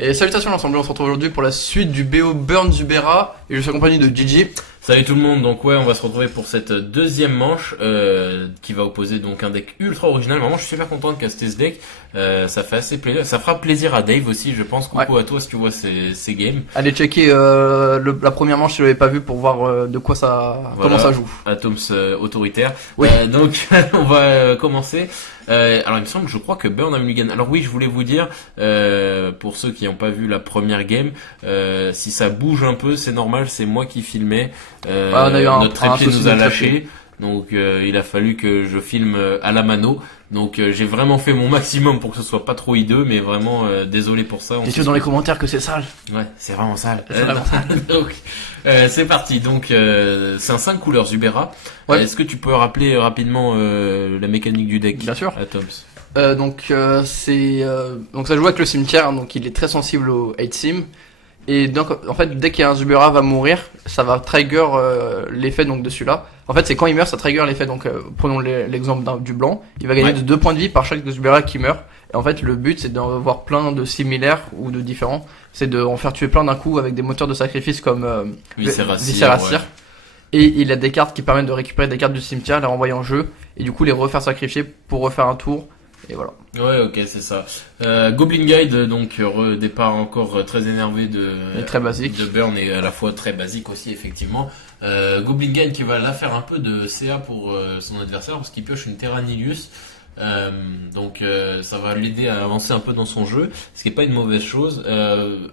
Et salutations l'ensemble, on se retrouve aujourd'hui pour la suite du BO Burn Zubera et je suis accompagné de Gigi. Salut tout le monde, donc ouais, on va se retrouver pour cette deuxième manche qui va opposer donc un deck ultra original. Vraiment, je suis super content de caster ce deck. Ça fait assez plaisir, ça fera plaisir à Dave aussi, je pense. Coucou à toi si tu vois ces games. Allez checker la première manche si vous l'avez pas vu pour voir de quoi ça, voilà, comment ça joue. Atoms autoritaire. Oui. Donc on va commencer. Alors il me semble que je crois que Burn a Mulligan. Alors oui, je voulais vous dire pour ceux qui n'ont pas vu la première game, si ça bouge un peu, c'est normal, c'est moi qui filmais. Notre trépied nous a lâché, donc il a fallu que je filme à la mano. Donc j'ai vraiment fait mon maximum pour que ce soit pas trop hideux, mais vraiment désolé pour ça. T'es sûr dans les commentaires que c'est sale? Ouais, c'est vraiment sale. C'est vraiment sale. Donc c'est parti. Donc c'est un 5 couleurs Zubera. Ouais. Est-ce que tu peux rappeler rapidement la mécanique du deck? Bien sûr. Atoms. Donc ça joue avec le cimetière, hein, donc il est très sensible au 8 sim. Et donc en fait dès qu'il y a un Zubera va mourir, ça va trigger l'effet donc de celui-là. En fait c'est quand il meurt ça trigger l'effet, donc prenons l'exemple du blanc, il va gagner de 2 points de vie par chaque Zubera qui meurt. Et en fait le but c'est d'en avoir plein de similaires ou de différents, c'est de en faire tuer plein d'un coup avec des moteurs de sacrifice comme Viscera Seer. Et il a des cartes qui permettent de récupérer des cartes du cimetière, les renvoyer en jeu et du coup les refaire sacrifier pour refaire un tour. Et voilà. Ouais, ok, c'est ça. Goblin Guide, donc départ encore très énervé et très basique. De Burn et à la fois très basique aussi, effectivement. Goblin Guide qui va là faire un peu de CA pour son adversaire parce qu'il pioche une Terra Nihilus. Donc ça va l'aider à avancer un peu dans son jeu, ce qui est pas une mauvaise chose.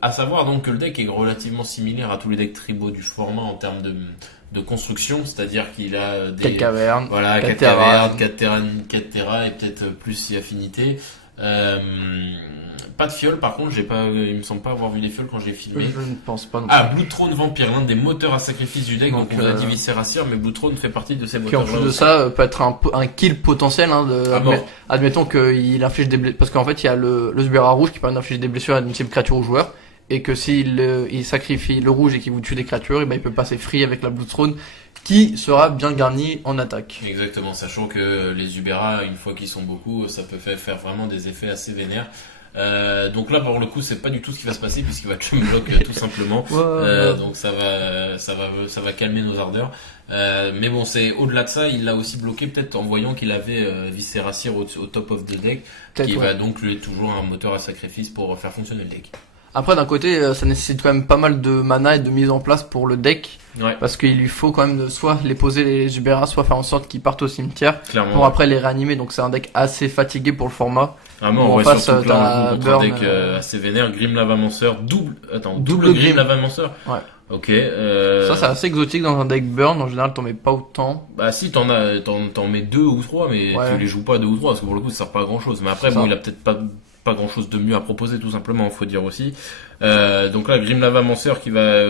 À savoir donc que le deck est relativement similaire à tous les decks tribaux du format en termes de construction, c'est-à-dire qu'il a des 4 cavernes, voilà, 4 cavernes, 4 terra et peut-être plus si affinité. Pas de fiole par contre, il me semble pas avoir vu les fioles quand j'ai filmé. Je ne pense pas non plus. Blood Throne Vampire, l'un des moteurs à sacrifice du deck, donc on a dit Viscera Seer, mais Blood Throne fait partie de ces moteurs. Qui en plus de ça peut être un kill potentiel, hein, admettons qu'il inflige des blessures, parce qu'en fait il y a le Zubera rouge qui permet d'infliger des blessures à une cible créature au joueur, et que il sacrifie le rouge et qu'il vous tue des créatures, et ben il peut passer free avec la Blood Throne qui sera bien garnie en attaque. Exactement, sachant que les Zubera, une fois qu'ils sont beaucoup, ça peut faire vraiment des effets assez vénères. Donc là pour le coup c'est pas du tout ce qui va se passer puisqu'il va chum block tout simplement. Donc ça va calmer nos ardeurs. Mais bon, c'est au-delà de ça, il l'a aussi bloqué peut-être en voyant qu'il avait Viscera Seer au top of the deck, qui va donc lui être toujours un moteur à sacrifice pour faire fonctionner le deck. Après d'un côté ça nécessite quand même pas mal de mana et de mise en place pour le deck, parce qu'il lui faut quand même soit les poser les Zubera, soit faire en sorte qu'ils partent au cimetière. Clairement, pour après les réanimer, donc c'est un deck assez fatigué pour le format. Vraiment, on voit surtout que là on joue contre un deck assez vénère, Grim Lavamancer, double Grim Lavamancer. Ouais. Ok. Ça c'est assez exotique dans un deck burn, en général t'en mets pas autant. Bah si t'en mets 2 ou 3, mais tu les joues pas 2 ou 3 parce que pour le coup ça sert pas à grand chose. Mais après bon, il a peut-être pas grand chose de mieux à proposer tout simplement, faut dire aussi. Donc là Grim Lavamancer qui va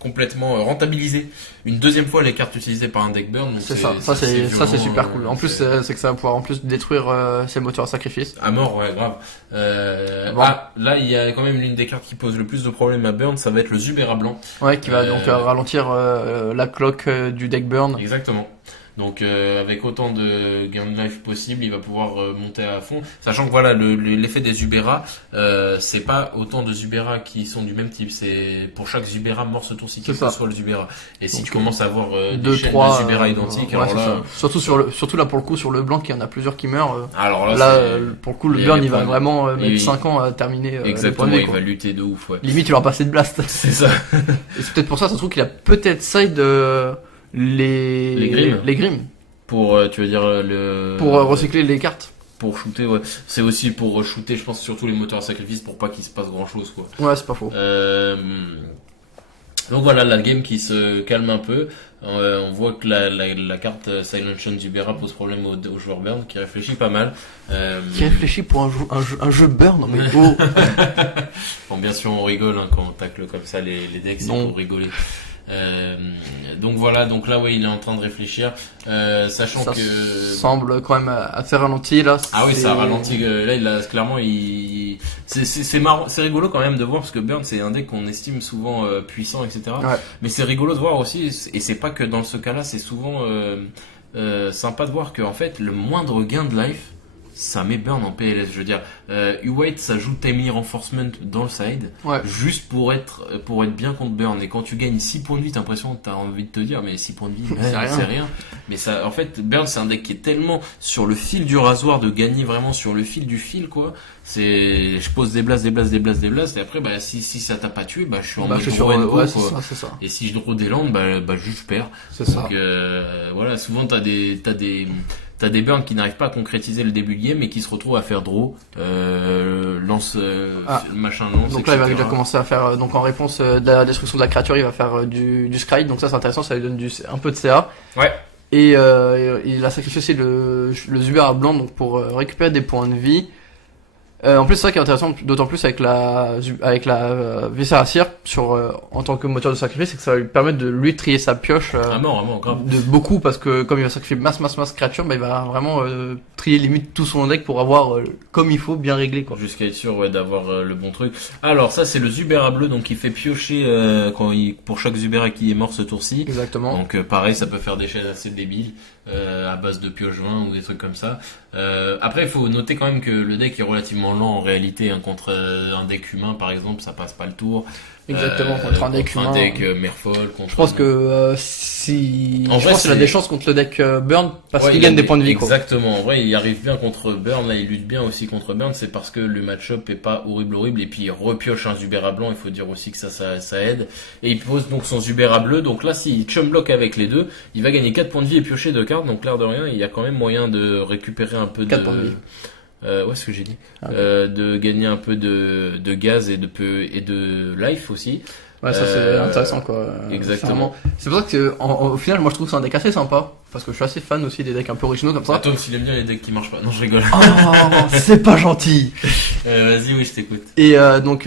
complètement rentabiliser une deuxième fois les cartes utilisées par un deck burn. C'est c'est super cool. En plus c'est que ça va pouvoir en plus détruire ses moteurs à sacrifice. À mort, ouais, grave. Là il y a quand même l'une des cartes qui pose le plus de problèmes à burn, ça va être le Zubera blanc. Ouais, qui va donc ralentir la clock du deck burn. Exactement. Donc avec autant de gain de life possible, il va pouvoir monter à fond. Sachant que voilà, l'effet des Zubera, c'est pas autant de Zubera qui sont du même type. C'est pour chaque Zubera mort ce tour-ci qui soit le Zubera. Et si tu commences à avoir des chaînes de Zubera identiques, alors là, surtout là pour le coup sur le blanc, il y en a plusieurs qui meurent. Alors là pour le coup le burn il va vraiment mettre 5 ans à terminer. Exactement, il va lutter de ouf. Ouais. Limite il va passer de blast. C'est ça. Et c'est peut-être pour ça se trouve qu'il a peut-être side les Grimm. Pour tu veux dire pour recycler les cartes. Pour shooter, ouais. C'est aussi pour shooter, je pense, surtout les moteurs à sacrifice pour pas qu'il se passe grand chose, quoi. Ouais, c'est pas faux. Donc voilà, la game qui se calme un peu. On voit que la carte Silent Shun Zubera pose problème au joueur burn qui réfléchit pas mal. Qui réfléchit pour un jeu burn, mais oh. Bon, bien sûr, on rigole hein, quand on tacle comme ça les decks, c'est pour rigoler. Donc voilà, donc là il est en train de réfléchir, sachant ça que semble quand même assez ralenti là. Ah oui, ça ralentit. Là il a clairement c'est marrant, c'est rigolo quand même de voir parce que Burn c'est un deck qu'on estime souvent puissant, etc. Mais c'est rigolo de voir aussi, et c'est pas que dans ce cas-là, c'est souvent sympa de voir que en fait le moindre gain de life ça met Burn en PLS. Je veux dire, U-White, ça joue Timely Reinforcement dans le side, juste pour être bien contre Burn. Et quand tu gagnes 6 points de vie, t'as l'impression que t'as envie de te dire, mais 6 points de vie, c'est rien. Mais ça, en fait, Burn, c'est un deck qui est tellement sur le fil du rasoir, de gagner vraiment sur le fil du fil, quoi. Je pose des blasts, et après, si ça t'a pas tué, je suis en mode draw, c'est ça. Et si je draw des landes, juste je perds. C'est ça. Donc, voilà, souvent t'as des burns qui n'arrivent pas à concrétiser le début de game et qui se retrouvent à faire draw, machin lance. Donc là, il va déjà commencer à faire, donc en réponse de la destruction de la créature, il va faire du scry. Donc ça, c'est intéressant, ça lui donne un peu de CA. Ouais. Et il a sacrifié aussi le Zubera blanc, donc pour récupérer des points de vie. En plus, c'est ça qui est intéressant, d'autant plus avec la Viscera Seer en tant que moteur de sacrifice, c'est que ça va lui permettre de lui trier sa pioche de beaucoup, parce que comme il va sacrifier masse créature, il va vraiment trier limite tout son deck pour avoir comme il faut bien réglé, quoi. Jusqu'à être sûr d'avoir le bon truc. Alors ça, c'est le Zubera bleu, donc il fait piocher pour chaque Zubera qui est mort ce tour-ci. Exactement. Donc pareil, ça peut faire des chaînes assez débiles à base de pioche 20 ou des trucs comme ça. Après, il faut noter quand même que le deck est relativement lent en réalité, contre un deck humain par exemple, ça passe pas le tour. Exactement, contre un deck humain. Un deck Merfolk. Je pense que il a des chances contre le deck Burn parce qu'il gagne des points de vie. Exactement. En vrai, il arrive bien contre Burn. Là, il lutte bien aussi contre Burn. C'est parce que le match-up est pas horrible. Et puis, il repioche un Zubera blanc. Il faut dire aussi que ça aide. Et il pose donc son Zubera bleu. Donc là, s'il chum-block avec les deux, il va gagner 4 points de vie et piocher 2 cartes. Donc, l'air de rien, il y a quand même moyen de récupérer un peu 4 points de vie. Ce que j'ai dit. De gagner un peu de gaz et de life aussi. Ouais, ça c'est intéressant, quoi. Exactement. C'est pour ça que au final, moi je trouve que c'est un deck assez sympa, parce que je suis assez fan aussi des decks un peu originaux comme ça. Toi aussi, il aime bien les decks qui marchent pas. Non, je rigole. Oh, c'est pas gentil. Vas-y, oui, je t'écoute. Et donc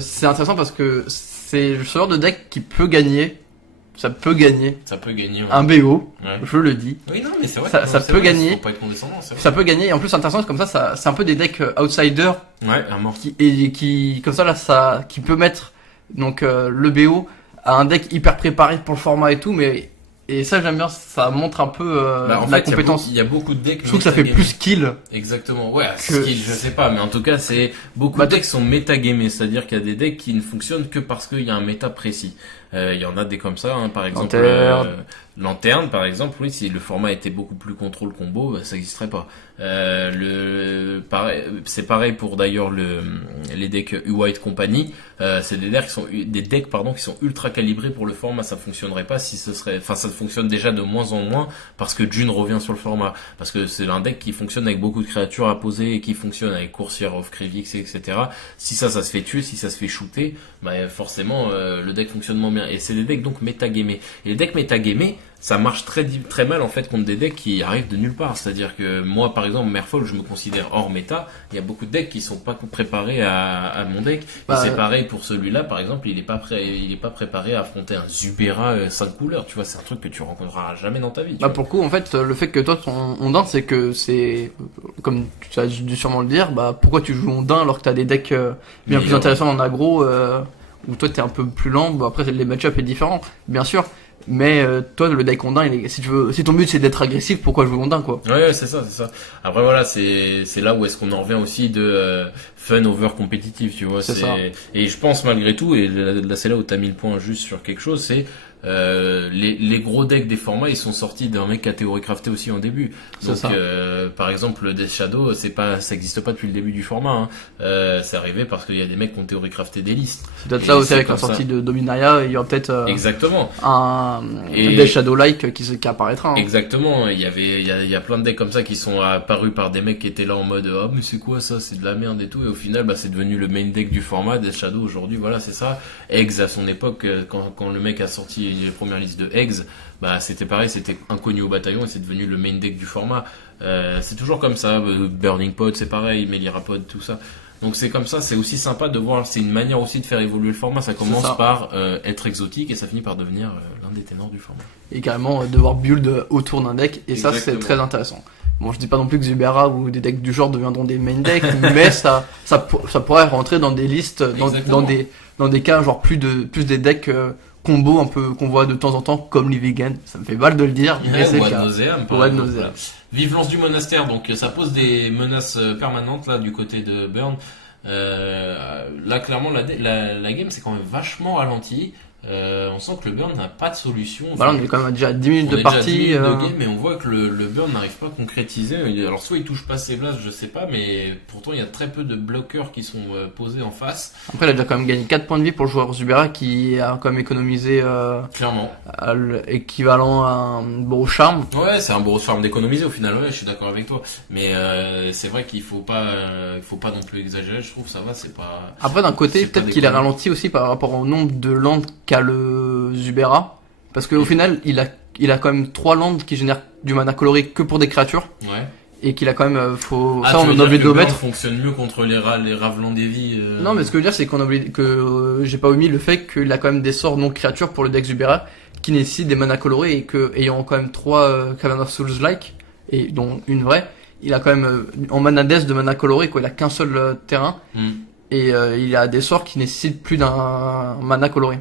c'est intéressant parce que c'est ce genre de deck qui peut gagner. Ça peut gagner un BO, je le dis. Oui, non, mais c'est vrai. Ça peut gagner. Faut pas être condescendant, c'est vrai. Ça peut gagner. Et en plus, c'est intéressant, comme ça, c'est un peu des decks outsiders. Ouais, un mort. Qui, comme ça, là, qui peut mettre, donc, le BO à un deck hyper préparé pour le format et tout, et ça, j'aime bien, ça montre un peu, la compétence. Il y a beaucoup de decks. Je trouve que ça fait plus skill. Exactement. Ouais, skill, je sais pas, mais en tout cas, beaucoup de decks sont métagamés. C'est-à-dire qu'il y a des decks qui ne fonctionnent que parce qu'il y a un méta précis. Il y en a des comme ça, par exemple Lanterne, par exemple, oui, si le format était beaucoup plus contrôle combo, ça n'existerait pas. C'est pareil pour d'ailleurs les decks U-White Company. C'est des decks qui sont ultra calibrés pour le format. Ça fonctionnerait pas ça fonctionne déjà de moins en moins parce que June revient sur le format. Parce que c'est un deck qui fonctionne avec beaucoup de créatures à poser et qui fonctionne avec Coursière of Krivix, etc. Si ça se fait tuer, si ça se fait shooter, forcément, le deck fonctionne moins bien. Et c'est des decks donc métagamés. Et les decks métagamés, ça marche très mal en fait contre des decks qui arrivent de nulle part. C'est-à-dire que moi, par exemple, Merfolk, je me considère hors méta. Il y a beaucoup de decks qui sont pas préparés à mon deck. Et c'est pareil pour celui-là, par exemple, il est pas préparé à affronter un Zubera 5 couleurs. Tu vois, c'est un truc que tu rencontreras jamais dans ta vie. Pour le coup, en fait, le fait que toi ton Ondin, c'est que c'est, comme tu as dû sûrement le dire, pourquoi tu joues Ondin alors que t'as des decks bien plus intéressants en aggro, où toi t'es un peu plus lent. Après, les match-up est différent, bien sûr. Mais toi, le deck Ondin, si ton but c'est d'être agressif, pourquoi jouer Ondin, quoi? Ouais, c'est ça. Après voilà, c'est là où est-ce qu'on en revient aussi de fun over compétitif, tu vois. Et je pense malgré tout, et là c'est là où t'as mis le point juste sur quelque chose, c'est les gros decks des formats, ils sont sortis d'un mec qui a théorie crafté aussi en début. Donc par exemple le Death Shadow, ça existe pas depuis le début du format, c'est arrivé parce qu'il y a des mecs qui ont théorie crafté des listes. C'est peut-être là aussi avec la sortie de Dominaria, il y aura peut-être exactement un Death Shadow like qui apparaîtra. Exactement, il y a plein de decks comme ça qui sont apparus par des mecs qui étaient là en mode mais c'est quoi ça, c'est de la merde et tout, et au final c'est devenu le main deck du format. Death Shadow aujourd'hui, voilà, c'est ça. Eggs à son époque, quand le mec a sorti les premières listes de Eggs, c'était pareil, c'était inconnu au bataillon et c'est devenu le main deck du format. C'est toujours comme ça. Burning Pod, c'est pareil, Melira Pod, tout ça. Donc c'est comme ça, c'est aussi sympa de voir, c'est une manière aussi de faire évoluer le format. Ça commence par être exotique et ça finit par devenir l'un des ténors du format. Et carrément devoir build autour d'un deck, et exactement. Ça c'est très intéressant. Bon, je dis pas non plus que Zubera ou des decks du genre deviendront des main decks, mais ça pourrait rentrer dans des listes, dans des cas genre plus des decks combo un peu qu'on voit de temps en temps comme les vegans. Ça me fait mal de le dire, mais c'est ou le ad cas. nauseam, Ou ad nauseam. Vive lance du monastère, donc ça pose des menaces permanentes là du côté de Burn. Là clairement la game c'est quand même vachement ralenti. On sent que le Burn n'a pas de solution. Bah là, on est quand même déjà à 10 minutes on de est déjà à partie. 10 minutes de game, mais on voit que le Burn n'arrive pas à concrétiser. Alors soit il touche pas ses blasts, je sais pas, mais pourtant il y a très peu de bloqueurs qui sont posés en face. Après, il a déjà quand même gagné 4 points de vie pour le joueur Zubera qui a quand même économisé Clairement. équivalent à un beau charme. Ouais, c'est un beau charme d'économiser au final. Ouais, je suis d'accord avec toi. Mais c'est vrai qu'il faut pas non plus exagérer. Je trouve ça va, c'est pas. Après, d'un côté, c'est pas peut-être qu'il est déconnant. ralenti aussi par rapport au nombre de landes qu'a le Zubera. Parce qu'au final, il a quand même 3 landes qui génèrent du mana coloré que pour des créatures. Ouais. Et qu'il a quand même, Ah, ça tu on veux a dire oublié que de le Burn mettre. fonctionne mieux contre les Ravelans des vies. Non, mais ce que je veux dire, c'est qu'on a oublié que j'ai pas omis le fait qu'il a quand même des sorts non créatures pour le deck Zubera qui nécessitent des mana colorés et que, ayant quand même 3 Cavern of Souls like, et dont une vraie, il a quand même, en mana death de mana coloré, quoi, il a qu'un seul terrain. Et il a des sorts qui nécessitent plus d'un mana coloré.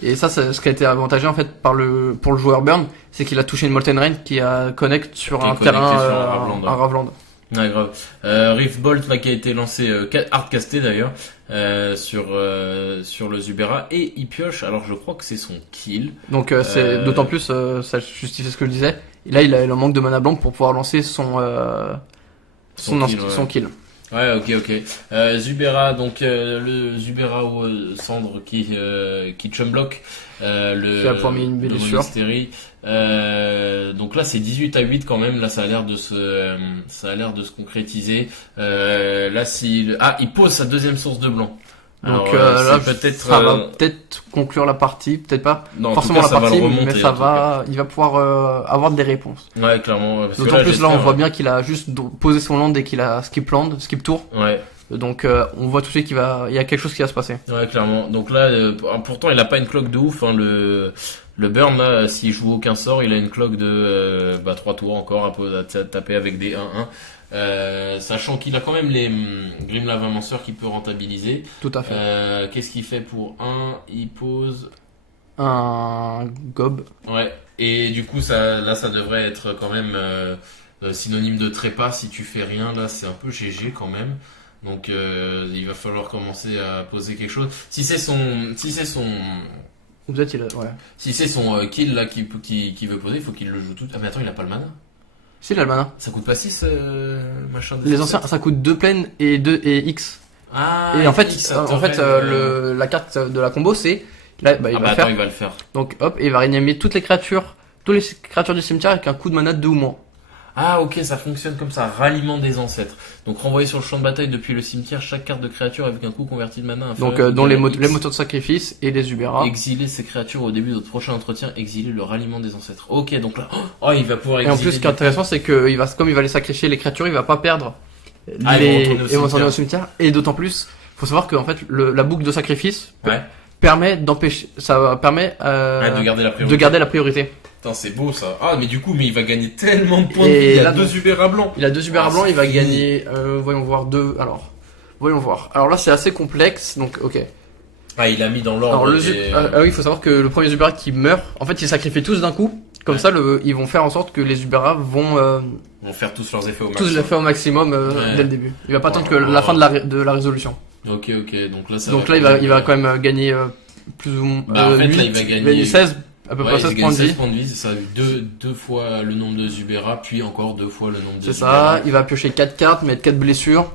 Et ça, c'est ce qui a été avantagé en fait pour le joueur Burn, c'est qu'il a touché une Molten Rain qui a connecte sur Qui est un connecté terrain, sur un Ravland, ouais. un Ravland. Ouais, grave. Riftbolt là qui a été lancé hardcasté d'ailleurs sur le Zubera et il pioche. Alors je crois que c'est son kill. Donc c'est d'autant plus ça justifie ce que je disais. Et là, il a un manque de mana blanc pour pouvoir lancer son kill. Ouais, ok. Zubera, donc le Zubera ou Cendre qui chumblock le Qui a pouvoir mis une le blessure. Monastery. Donc là c'est 18-8 quand même. Là ça a l'air de se concrétiser. Là il pose sa deuxième source de blanc. Donc Alors, là, c'est peut-être ça va peut-être conclure la partie, peut-être pas non, en forcément tout cas, la ça va partie, le remonter, mais il va pouvoir avoir des réponses. Ouais, clairement. Parce que D'autant plus là, on j'espère, voit bien qu'il a juste posé son land et qu'il a skip tour. Ouais. Donc on voit tout de suite il y a quelque chose qui va se passer. Ouais, clairement. Donc là, pourtant, il a pas une cloque de ouf. Hein, le Burn, là, s'il joue aucun sort, il a une cloque de 3 tours encore, un peu à taper avec des 1-1. Sachant qu'il a quand même les Grim Lavamancer qu'il peut rentabiliser. Tout à fait. Qu'est-ce qu'il fait pour 1? Il pose... Un gob. Ouais. Et du coup, ça devrait être quand même synonyme de trépas. Si tu fais rien, là, c'est un peu GG quand même. Donc il va falloir commencer à poser quelque chose. Si c'est son Peut-être si c'est son kill là qui veut poser, il faut qu'il le joue tout. Ah mais attends, il a pas le mana. Si, il a le mana. Ça coûte pas 6 machin de Les anciens, ça coûte 2 plaines et X. Ah. Et en fait, X, la carte de la combo, c'est là, il va faire. Il va le faire. Donc hop, et il va réanimer toutes les créatures du cimetière avec un coup de mana de 2 ou moins. Ah ok, ça fonctionne comme ça, ralliement des ancêtres. Donc renvoyer sur le champ de bataille depuis le cimetière chaque carte de créature avec un coup converti de mana. Donc dont les moteurs de sacrifice et les Zubera. Exiler ces créatures au début de votre prochain entretien, exiler le ralliement des ancêtres. Ok, donc là, il va pouvoir Et exiler. en plus, ce qui est intéressant, c'est que comme il va les sacrifier les créatures, il va pas perdre ils vont retourner au cimetière. Et d'autant plus, faut savoir que en fait, la boucle de sacrifice Ouais. permet de garder la priorité. Putain, c'est beau ça. Ah, mais du coup, il va gagner tellement de points de Et vie. Il là, a 2 Zubera blancs. Il a 2 Zubera blancs, c'est il va fini. gagner, voyons voir. Alors là, c'est assez complexe, donc ok. Ah, il a mis dans Alors l'ordre. oui, il faut savoir que le premier Zubera qui meurt, en fait, ils sacrifient tous d'un coup. Comme Ouais. ça, ils vont faire en sorte que les Zubera vont Vont faire tous leurs effets au tous max. les faire au maximum Ouais. dès le début. Il va pas attendre que la fin de la résolution. Ok. Donc là, ça Donc va là, il va quand même gagner plus ou moins Bah, en fait, là, 8, il va gagner 16, à peu près Ouais, 16 il points gagne de vie. 16 points de vie. Ça a eu deux fois le nombre de Zubera, puis encore 2 fois le nombre de C'est Zubera. ça, il va piocher 4 cartes, mettre 4 blessures.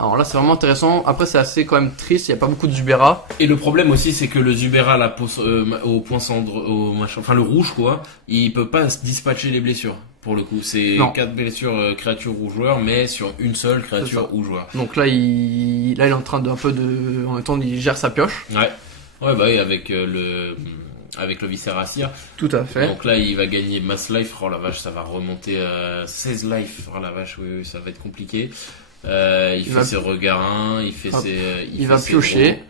Alors là, c'est vraiment intéressant. Après, c'est assez quand même triste, il n'y a pas beaucoup de Zubera. Et le problème aussi, c'est que le Zubera, là, au point cendre, le rouge, quoi, il peut pas se dispatcher les blessures. Pour le coup, c'est Non. 4 blessures créature ou joueur, mais sur une seule créature ou joueur. Donc là, il est en train en même temps, il gère sa pioche. Ouais, bah oui, avec le Viscéracir. Tout à fait. Donc là, il va gagner Mass Life. Oh la vache, ça va remonter à 16 life. Oh la vache, oui, ça va être compliqué. Il fait ses regarins, il va piocher.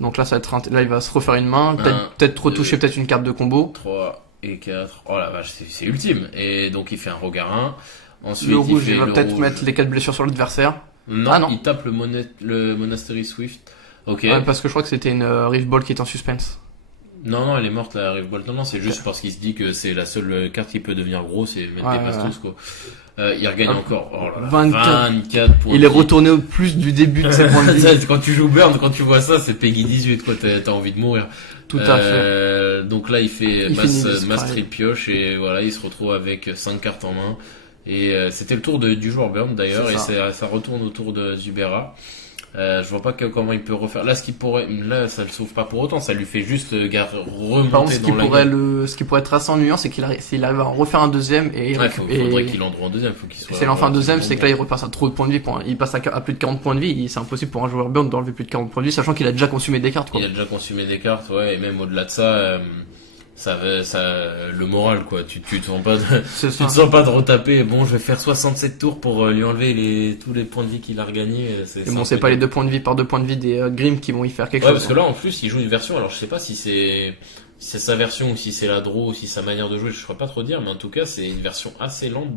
Donc là, là, il va se refaire une main, peut-être retoucher peut-être une carte de combo. 3 et 4. Oh la vache, c'est ultime. Et donc il fait un regarin. Ensuite, Le rouge, il va le peut-être rouge. mettre les 4 blessures sur l'adversaire. Non, Ah, non. il tape le Monastery Swift. Ok. Ouais, parce que je crois que c'était une Rift Ball qui est en suspense. Non, non, elle est morte, la Rive Bolt. Non, non, c'est juste parce qu'il se dit que c'est la seule carte qui peut devenir grosse et mettre des bastos, quoi. Il regagne encore, oh là là, 24 points. Il est retourné au plus du début de ses points de vie. Quand tu joues Burn, quand tu vois ça, c'est Peggy 18, quoi. T'as envie de mourir. Tout à fait. Donc là, il fait Mass Trade Pioche et voilà, il se retrouve avec 5 cartes en main. Et c'était le tour du joueur Burn d'ailleurs, et ça retourne au tour de Zubera. Je vois pas comment il peut refaire. Là, là, ça le sauve pas pour autant. Ça lui fait juste remonter Par contre, dans ce qui pourrait être assez ennuyant, c'est s'il arrive à en refaire un deuxième et faudrait qu'il en droit en deuxième. Faut qu'il soit. C'est l'enfin deuxième, c'est que là, il repasse à trop de points de vie. Il passe à plus de 40 points de vie. C'est impossible pour un joueur burn d'enlever plus de 40 points de vie, sachant qu'il a déjà consumé des cartes, quoi. Il a déjà consumé des cartes, ouais. Et même au-delà de ça, le moral, quoi. Tu te sens pas tu te sens pas de retaper. Bon, je vais faire 67 tours pour lui enlever tous les points de vie qu'il a regagnés. C'est pas les 2 points de vie par 2 points de vie des Grimm qui vont y faire quelque chose. Parce que là, en plus, il joue une version. Alors, je sais pas si c'est sa version ou si c'est la draw ou si sa manière de jouer. Je saurais pas trop dire, mais en tout cas, c'est une version assez lente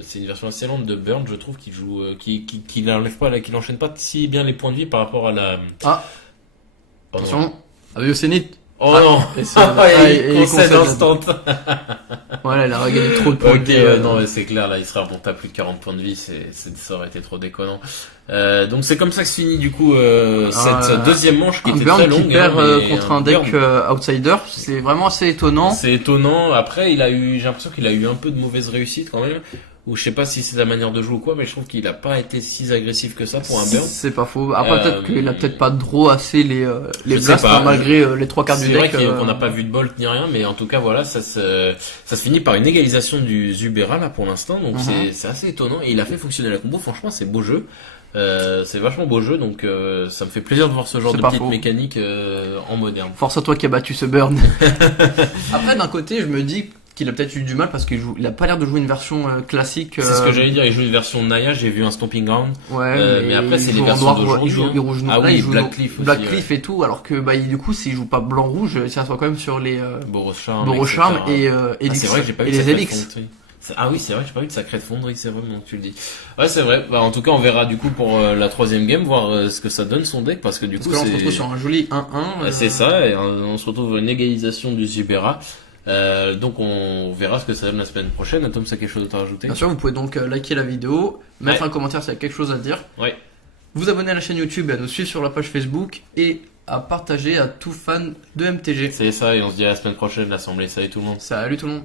c'est une version assez lente de Burn, je trouve, qui joue, qui n'enlève pas, qui n'enchaîne pas si bien les points de vie par rapport à la. Attention. Avec Zénith. Oh non! Il concède instant. Voilà, il a regagné trop de points de vie. Non, c'est clair, là, il sera remonté à plus de 40 points de vie, ça aurait été trop déconnant. Donc c'est comme ça que se finit, du coup, cette deuxième manche qui était très longue. Qui perd contre un deck outsider, c'est vraiment assez étonnant. C'est étonnant. Après, j'ai l'impression qu'il a eu un peu de mauvaise réussite quand même. Ou je sais pas si c'est la manière de jouer ou quoi, mais je trouve qu'il a pas été si agressif que ça pour un burn. C'est pas faux. Après, peut-être qu'il a peut-être pas draw assez les blasts, malgré les 3 cartes du deck. C'est vrai qu'on n'a pas vu de bolt ni rien, mais en tout cas, voilà, ça se finit par une égalisation du Zubera, là, pour l'instant. Donc c'est assez étonnant. Et il a fait fonctionner la combo. Franchement, c'est beau jeu. C'est vachement beau jeu, donc ça me fait plaisir de voir ce genre de petite mécanique en moderne. Force à toi qui a battu ce burn. Après, d'un côté, je me dis qu'il a peut-être eu du mal parce qu'il a pas l'air de jouer une version classique. C'est ce que j'allais dire, il joue une version Naya, j'ai vu un Stomping Ground. Ouais, mais après c'est les versions d'aujourd'hui. Il joue Black-Cliff et tout, alors que du coup s'il joue pas blanc-rouge, il s'assoit quand même sur les Boros Charm et c'est vrai que j'ai pas vu les Elix. Ah oui, c'est vrai, j'ai pas vu de Sacrée Fonderie, c'est vrai, donc tu le dis. Ouais, c'est vrai. En tout cas, on verra du coup pour la 3e game, voir ce que ça donne son deck, parce que du coup, on se retrouve sur un joli 1-1. C'est ça, et on se retrouve une égalisation du Zubera. Donc on verra ce que ça donne la semaine prochaine. Tom, ça a quelque chose à rajouter? Bien sûr, vous pouvez donc liker la vidéo, mettre un commentaire si vous avez quelque chose à dire. Ouais. Vous abonner à la chaîne YouTube et à nous suivre sur la page Facebook et à partager à tout fan de MTG. C'est ça, et on se dit à la semaine prochaine, l'Assemblée. Salut tout le monde. Salut tout le monde.